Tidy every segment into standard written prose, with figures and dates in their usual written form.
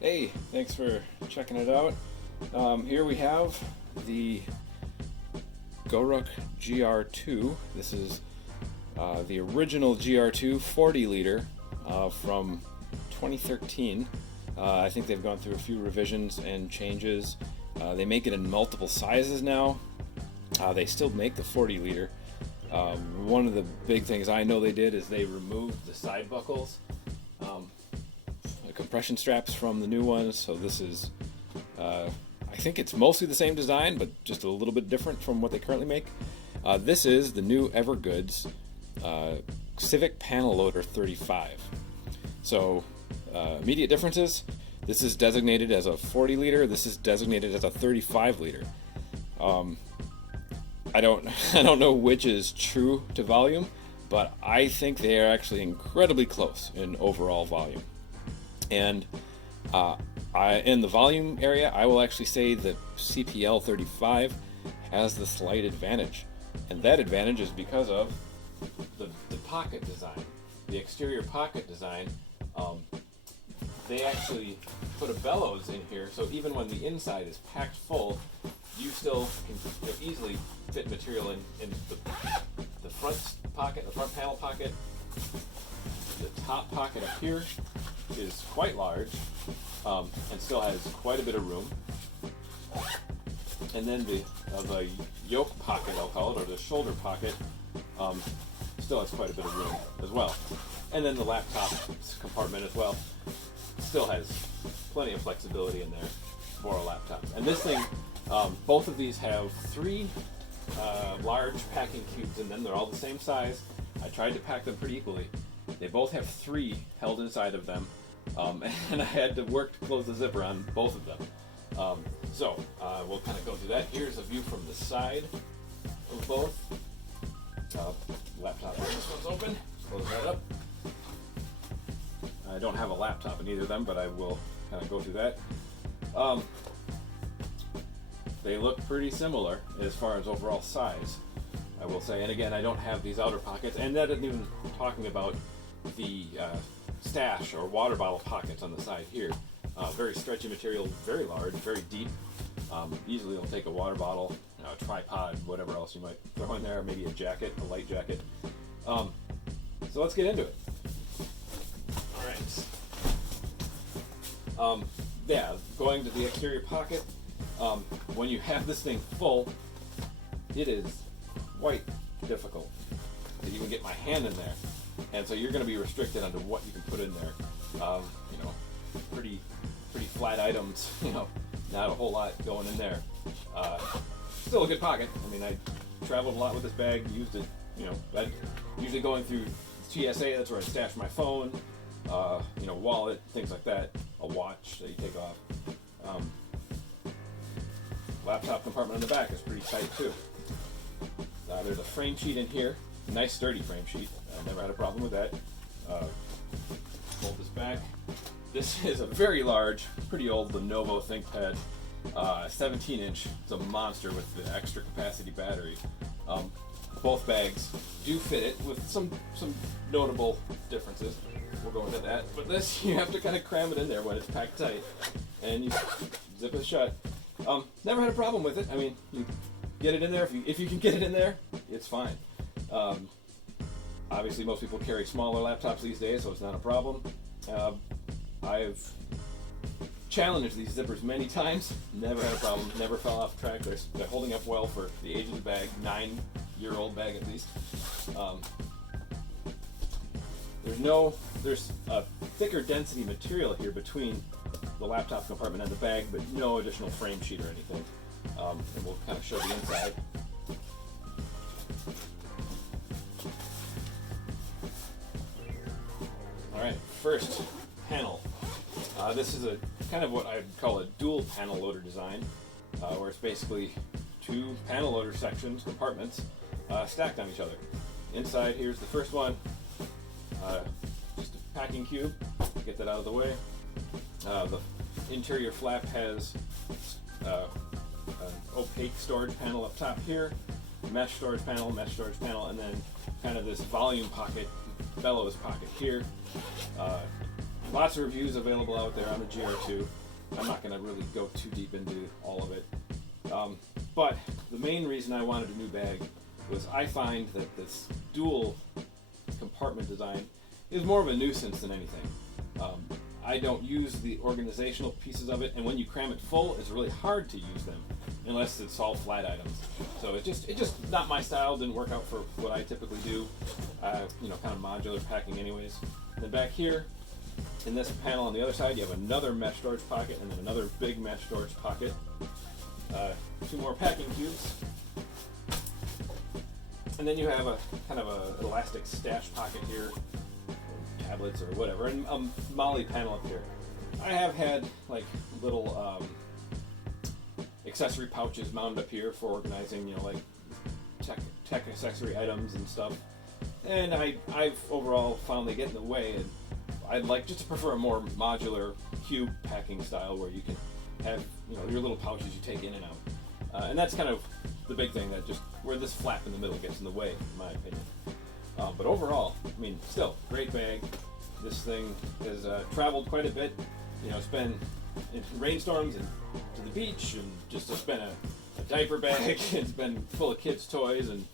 Hey, thanks for checking it out. Here we have the GORUCK GR2. This is the original GR2 40 liter from 2013. I think they've gone through a few revisions and changes. They make it in multiple sizes now. They still make the 40 liter. One of the big things I know they did is they removed the side buckles, the compression straps from the new ones. So this is, I think it's mostly the same design, but just a little bit different from what they currently make. This is the new Evergoods Civic Panel Loader 35. So immediate differences. This is designated as a 40 liter. This is designated as a 35 liter. I don't know which is true to volume, but I think they are actually incredibly close in overall volume. And in the volume area, I will actually say that CPL 35 has the slight advantage, and that advantage is because of the pocket design, the exterior pocket design. They actually put a bellows in here, so even when the inside is packed full, you still can easily fit material in the front pocket, the front panel pocket. The top pocket up here is quite large and still has quite a bit of room. And then the yoke pocket, I'll call it, or the shoulder pocket, still has quite a bit of room as well. And then the laptop compartment as well still has plenty of flexibility in there for a laptop. And this thing, both of these have three large packing cubes in them. They're all the same size. I tried to pack them pretty equally. They both have three held inside of them, and I had to work to close the zipper on both of them. So we'll kind of go through that. Here's a view from the side of both. Laptop, this one's open. Close that up. I don't have a laptop in either of them, but I will kind of go through that. They look pretty similar as far as overall size, I will say. And again, I don't have these outer pockets, and that isn't even talking about the stash or water bottle pockets on the side here. Very stretchy material, very large, very deep. Easily it'll take a water bottle, a tripod, whatever else you might throw in there, maybe a jacket, a light jacket. So let's get into it. All right. Yeah, going to the exterior pocket. When you have this thing full, it is quite difficult to even get my hand in there, and so you're going to be restricted onto what you can put in there. Pretty flat items. Not a whole lot going in there. Still a good pocket. I mean, I traveled a lot with this bag. Used it. I'd usually going through TSA. That's where I stash my phone. Wallet, things like that. A watch that you take off. Laptop compartment on the back is pretty tight too. There's a frame sheet in here, nice sturdy frame sheet. I never had a problem with that. Fold this back. This is a very large, pretty old Lenovo ThinkPad, 17-inch. It's a monster with the extra capacity battery. Both bags do fit it with some notable differences. We'll go into that. But this, you have to kind of cram it in there when it's packed tight, and you zip it shut. Never had a problem with it. I mean, you get it in there. If you can get it in there, it's fine. Obviously, most people carry smaller laptops these days, so it's not a problem. I've challenged these zippers many times. Never had a problem. Never fell off track. They're holding up well for the age of the bag. 9-year-old bag at least. There's a thicker density material here between the laptop compartment and the bag, but no additional frame sheet or anything. And we'll kind of show the inside. All right, first panel. This is a kind of what I'd call a dual panel loader design, where it's basically two panel loader sections, compartments, stacked on each other. Inside, here's the first one. Just a packing cube. Get that out of the way. The interior flap has an opaque storage panel up top here, mesh storage panel, and then kind of this volume pocket, bellows pocket here. Lots of reviews available out there on the GR2. I'm not going to really go too deep into all of it. But the main reason I wanted a new bag was I find that this dual compartment design is more of a nuisance than anything. I don't use the organizational pieces of it, and when you cram it full, it's really hard to use them unless it's all flat items. So it just not my style. Didn't work out for what I typically do. Kind of modular packing, anyways. And then back here, in this panel on the other side, you have another mesh storage pocket, and then another big mesh storage pocket. 2 more packing cubes, and then you have a kind of a elastic stash pocket here, tablets or whatever, and a MOLLE panel up here. I have had like little accessory pouches mounted up here for organizing, like tech accessory items and stuff. And I've overall found they get in the way, and I'd like just to prefer a more modular cube packing style where you can have your little pouches you take in and out. And that's kind of the big thing, that just where this flap in the middle gets in the way, in my opinion. But overall, I mean, still, great bag. This thing has traveled quite a bit. It's been in rainstorms and to the beach, and it's been a diaper bag. It's been full of kids' toys and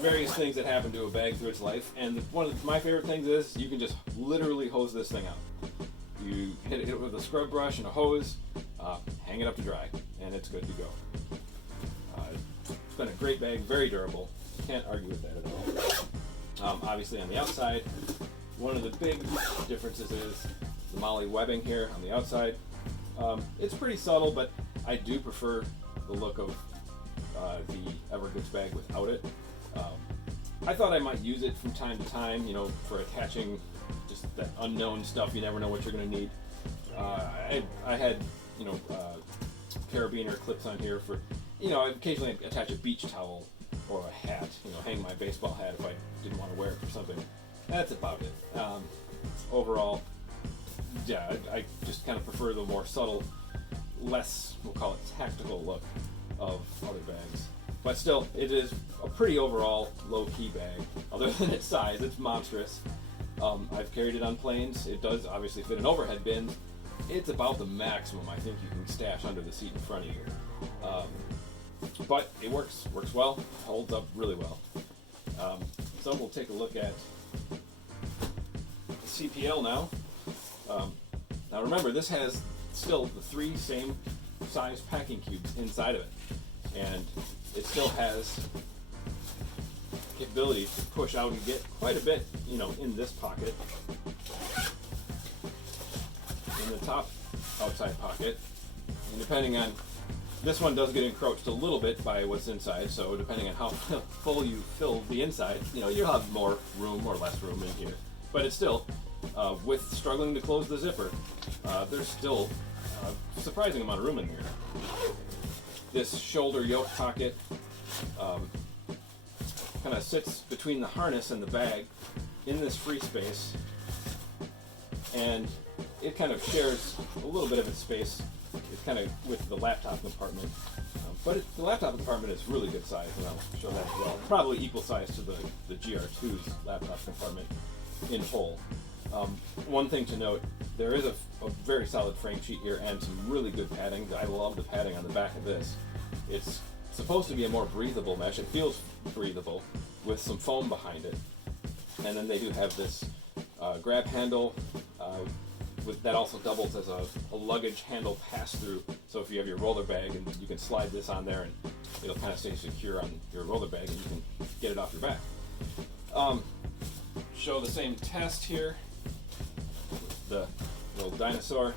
various things that happen to a bag through its life. And one of my favorite things is you can just literally hose this thing out. You hit it with a scrub brush and a hose, hang it up to dry, and it's good to go. It's been a great bag, very durable. Can't argue with that at all. Obviously on the outside, one of the big differences is the MOLLE webbing here on the outside. It's pretty subtle, but I do prefer the look of the Evergoods bag without it. I thought I might use it from time to time, for attaching just that unknown stuff. You never know what you're going to need. I had, carabiner clips on here for, I occasionally attach a beach towel or a hat, hang my baseball hat if I didn't want to wear it for something. That's about it. Overall, yeah, I just kind of prefer the more subtle, less, we'll call it tactical look of other bags. But still, it is a pretty overall low-key bag. Other than its size, it's monstrous. I've carried it on planes. It does obviously fit in overhead bins. It's about the maximum I think you can stash under the seat in front of you. But it works well, holds up really well. So we'll take a look at the CPL now. Now remember, this has still the 3 same size packing cubes inside of it. And it still has the ability to push out and get quite a bit, in this pocket. In the top outside pocket. And depending on, this one does get encroached a little bit by what's inside, so depending on how full you fill the inside, you'll have more room or less room in here. But it's still, with struggling to close the zipper, there's still a surprising amount of room in here. This shoulder yoke pocket kind of sits between the harness and the bag in this free space, and it kind of shares a little bit of its space. It's kind of with the laptop compartment, but the laptop compartment is really good size, and I'll show that as well. Probably equal size to the GR2's laptop compartment in whole. One thing to note, there is a very solid frame sheet here and some really good padding. I love the padding on the back of this. It's supposed to be a more breathable mesh. It feels breathable with some foam behind it. And then they do have this grab handle that also doubles as a luggage handle pass-through. So if you have your roller bag, and you can slide this on there and it'll kind of stay secure on your roller bag and you can get it off your back. Show the same test here. The little dinosaur.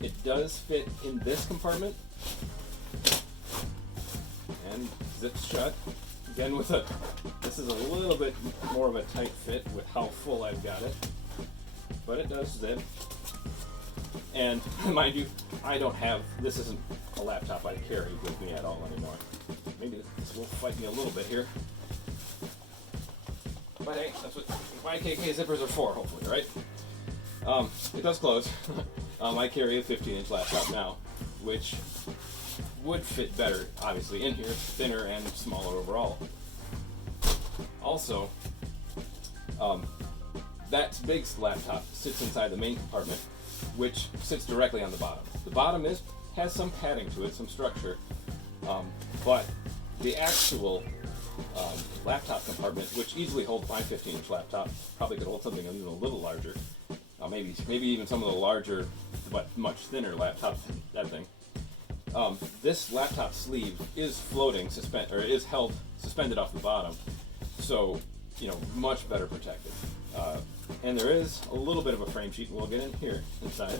It does fit in this compartment and zips shut. Again, this is a little bit more of a tight fit with how full I've got it, but it does zip. And mind you, this isn't a laptop I carry with me at all anymore. Maybe this will fight me a little bit here. But hey, that's what YKK zippers are for, hopefully, right? It does close. I carry a 15-inch laptop now, which would fit better, obviously, in here. It's thinner and smaller overall. Also, that big laptop sits inside the main compartment, which sits directly on the bottom. The bottom has some padding to it, some structure, but the actual laptop compartment, which easily holds my 15-inch laptop, probably could hold something even a little larger, maybe even some of the larger but much thinner laptops than that thing. This laptop sleeve is floating, is held suspended off the bottom, so much better protected. And there is a little bit of a frame sheet, and we'll get in here inside.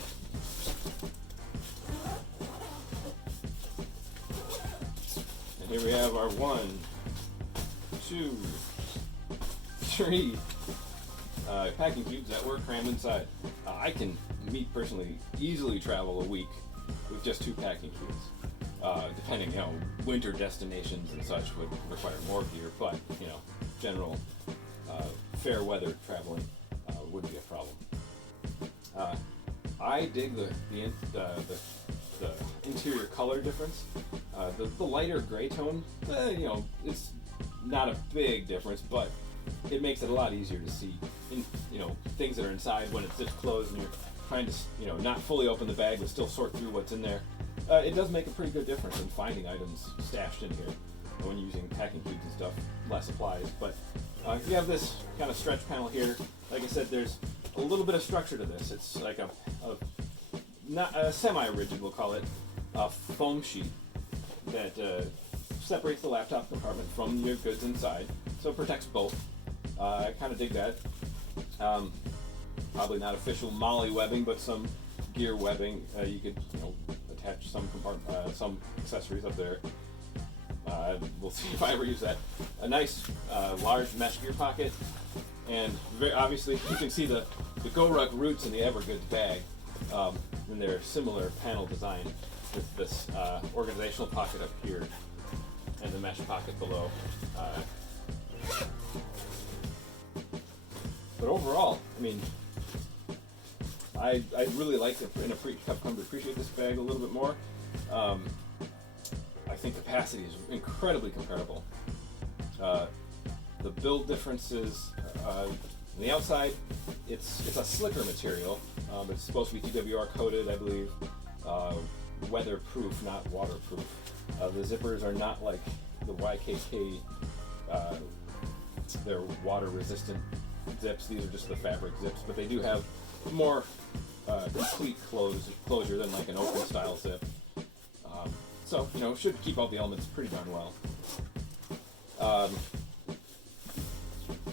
And here we have our 1, 2, 3 packing cubes that were crammed inside. I can, me personally, easily travel a week with just 2 packing cubes. Depending, winter destinations and such would require more gear, but general fair weather traveling wouldn't be a problem. I dig the interior color difference. The lighter gray tone, it's not a big difference, but it makes it a lot easier to see things that are inside when it's just closed and you're trying to not fully open the bag but still sort through what's in there. It does make a pretty good difference in finding items stashed in here when you're using packing cubes and stuff. Less applies, but you have this kind of stretch panel here. Like I said, there's a little bit of structure to this. It's like not a semi-rigid, we'll call it, foam sheet that separates the laptop compartment from your goods inside, so it protects both. I kind of dig that. Probably not official MOLLE webbing, but some gear webbing. You could attach some accessories up there. We'll see if I ever use that. A nice large mesh gear pocket, and very obviously you can see the GORUCK roots in the Evergoods bag in their similar panel design, with this organizational pocket up here and the mesh pocket below. But overall, I mean, I really like it, and have come to appreciate this bag a little bit more. I think capacity is incredibly comparable. The build differences, on the outside, it's a slicker material. It's supposed to be TWR coated, I believe. Weatherproof, not waterproof. The zippers are not like the YKK, they're water resistant zips. These are just the fabric zips, but they do have more complete closure than like an open style zip. So, should keep all the elements pretty darn well.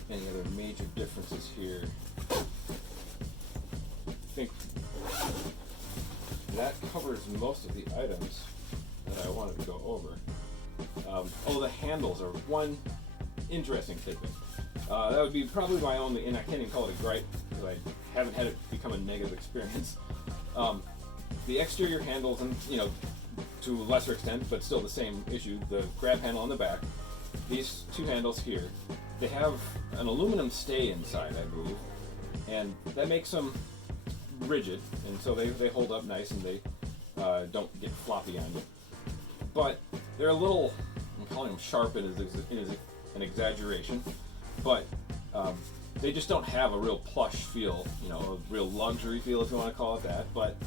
Any other major differences here? I think that covers most of the items that I wanted to go over. The handles are one interesting tidbit. That would be probably my only, and I can't even call it a gripe because I haven't had it become a negative experience. The exterior handles, and to a lesser extent, but still the same issue, the grab handle on the back, these 2 handles here, they have an aluminum stay inside, I believe, and that makes them rigid, and so they hold up nice and they don't get floppy on you. But they're a little, I'm calling them sharp is an exaggeration, but they just don't have a real plush feel, a real luxury feel, if you want to call it that. But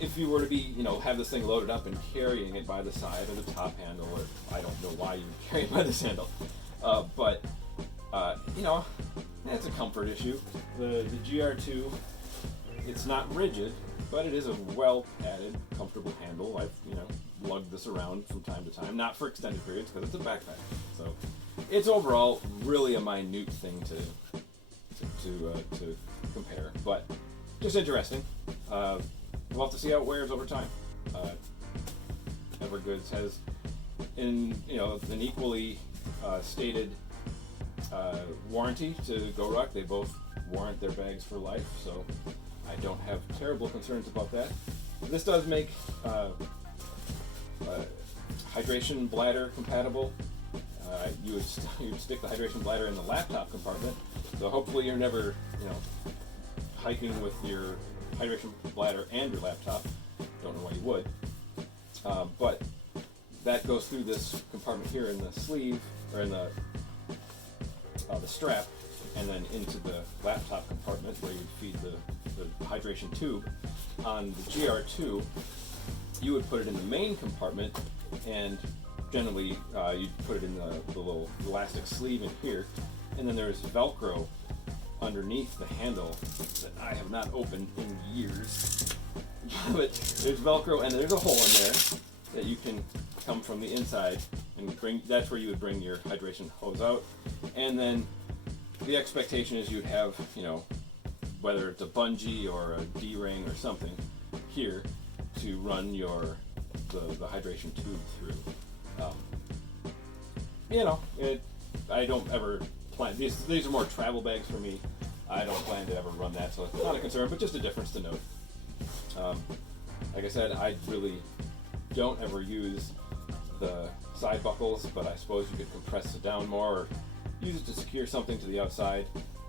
if you were to be, have this thing loaded up and carrying it by the side or the top handle, or I don't know why you would carry it by this handle, but it's a comfort issue. The GR2, it's not rigid, but it is a well padded, comfortable handle. I've lugged this around from time to time, not for extended periods because it's a backpack. So it's overall really a minute thing to compare, but just interesting. We'll have to see how it wears over time. Evergoods has an equally stated warranty to GORUCK. They both warrant their bags for life, so I don't have terrible concerns about that. This does make hydration bladder compatible. You would stick the hydration bladder in the laptop compartment, so hopefully you're never hiking with your hydration bladder and your laptop. Don't know why you would, but that goes through this compartment here in the sleeve, or in the strap, and then into the laptop compartment where you'd feed the hydration tube. On the GR2, you would put it in the main compartment, and generally you'd put it in the little elastic sleeve in here, and then there's Velcro underneath the handle that I have not opened in years. But there's Velcro, and there's a hole in there that you can come from the inside and bring. That's where you would bring your hydration hose out, and then the expectation is you'd have, you know, whether it's a bungee or a D-ring or something here to run the hydration tube through. You know, I don't ever plan. These are more travel bags for me. I don't plan to ever run that, so it's not a concern, but just a difference to note. Like I said, I really don't ever use the side buckles, but I suppose you could compress it down more or use it to secure something to the outside.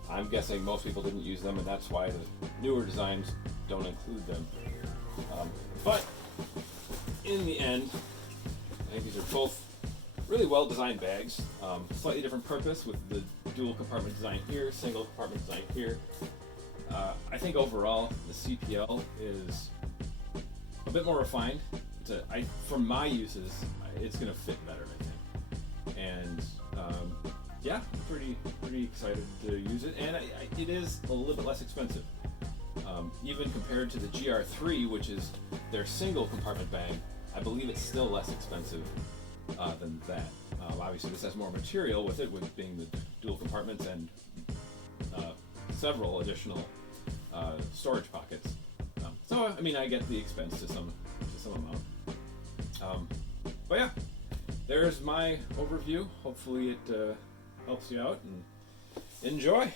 I'm guessing most people didn't use them, and that's why the newer designs don't include them. But in the end, I think these are both really well designed bags. Slightly different purpose with the dual compartment design here, single compartment design here. I think overall the CPL is a bit more refined. For my uses, it's going to fit better, I think. And yeah, pretty excited to use it, and it is a little bit less expensive. Even compared to the GR3, which is their single compartment bag, I believe it's still less expensive than that. Obviously, this has more material with it, with being the dual compartments and several additional storage pockets. So, I mean, I get the expense to some amount. But yeah, there's my overview. Hopefully, it helps you out, and enjoy.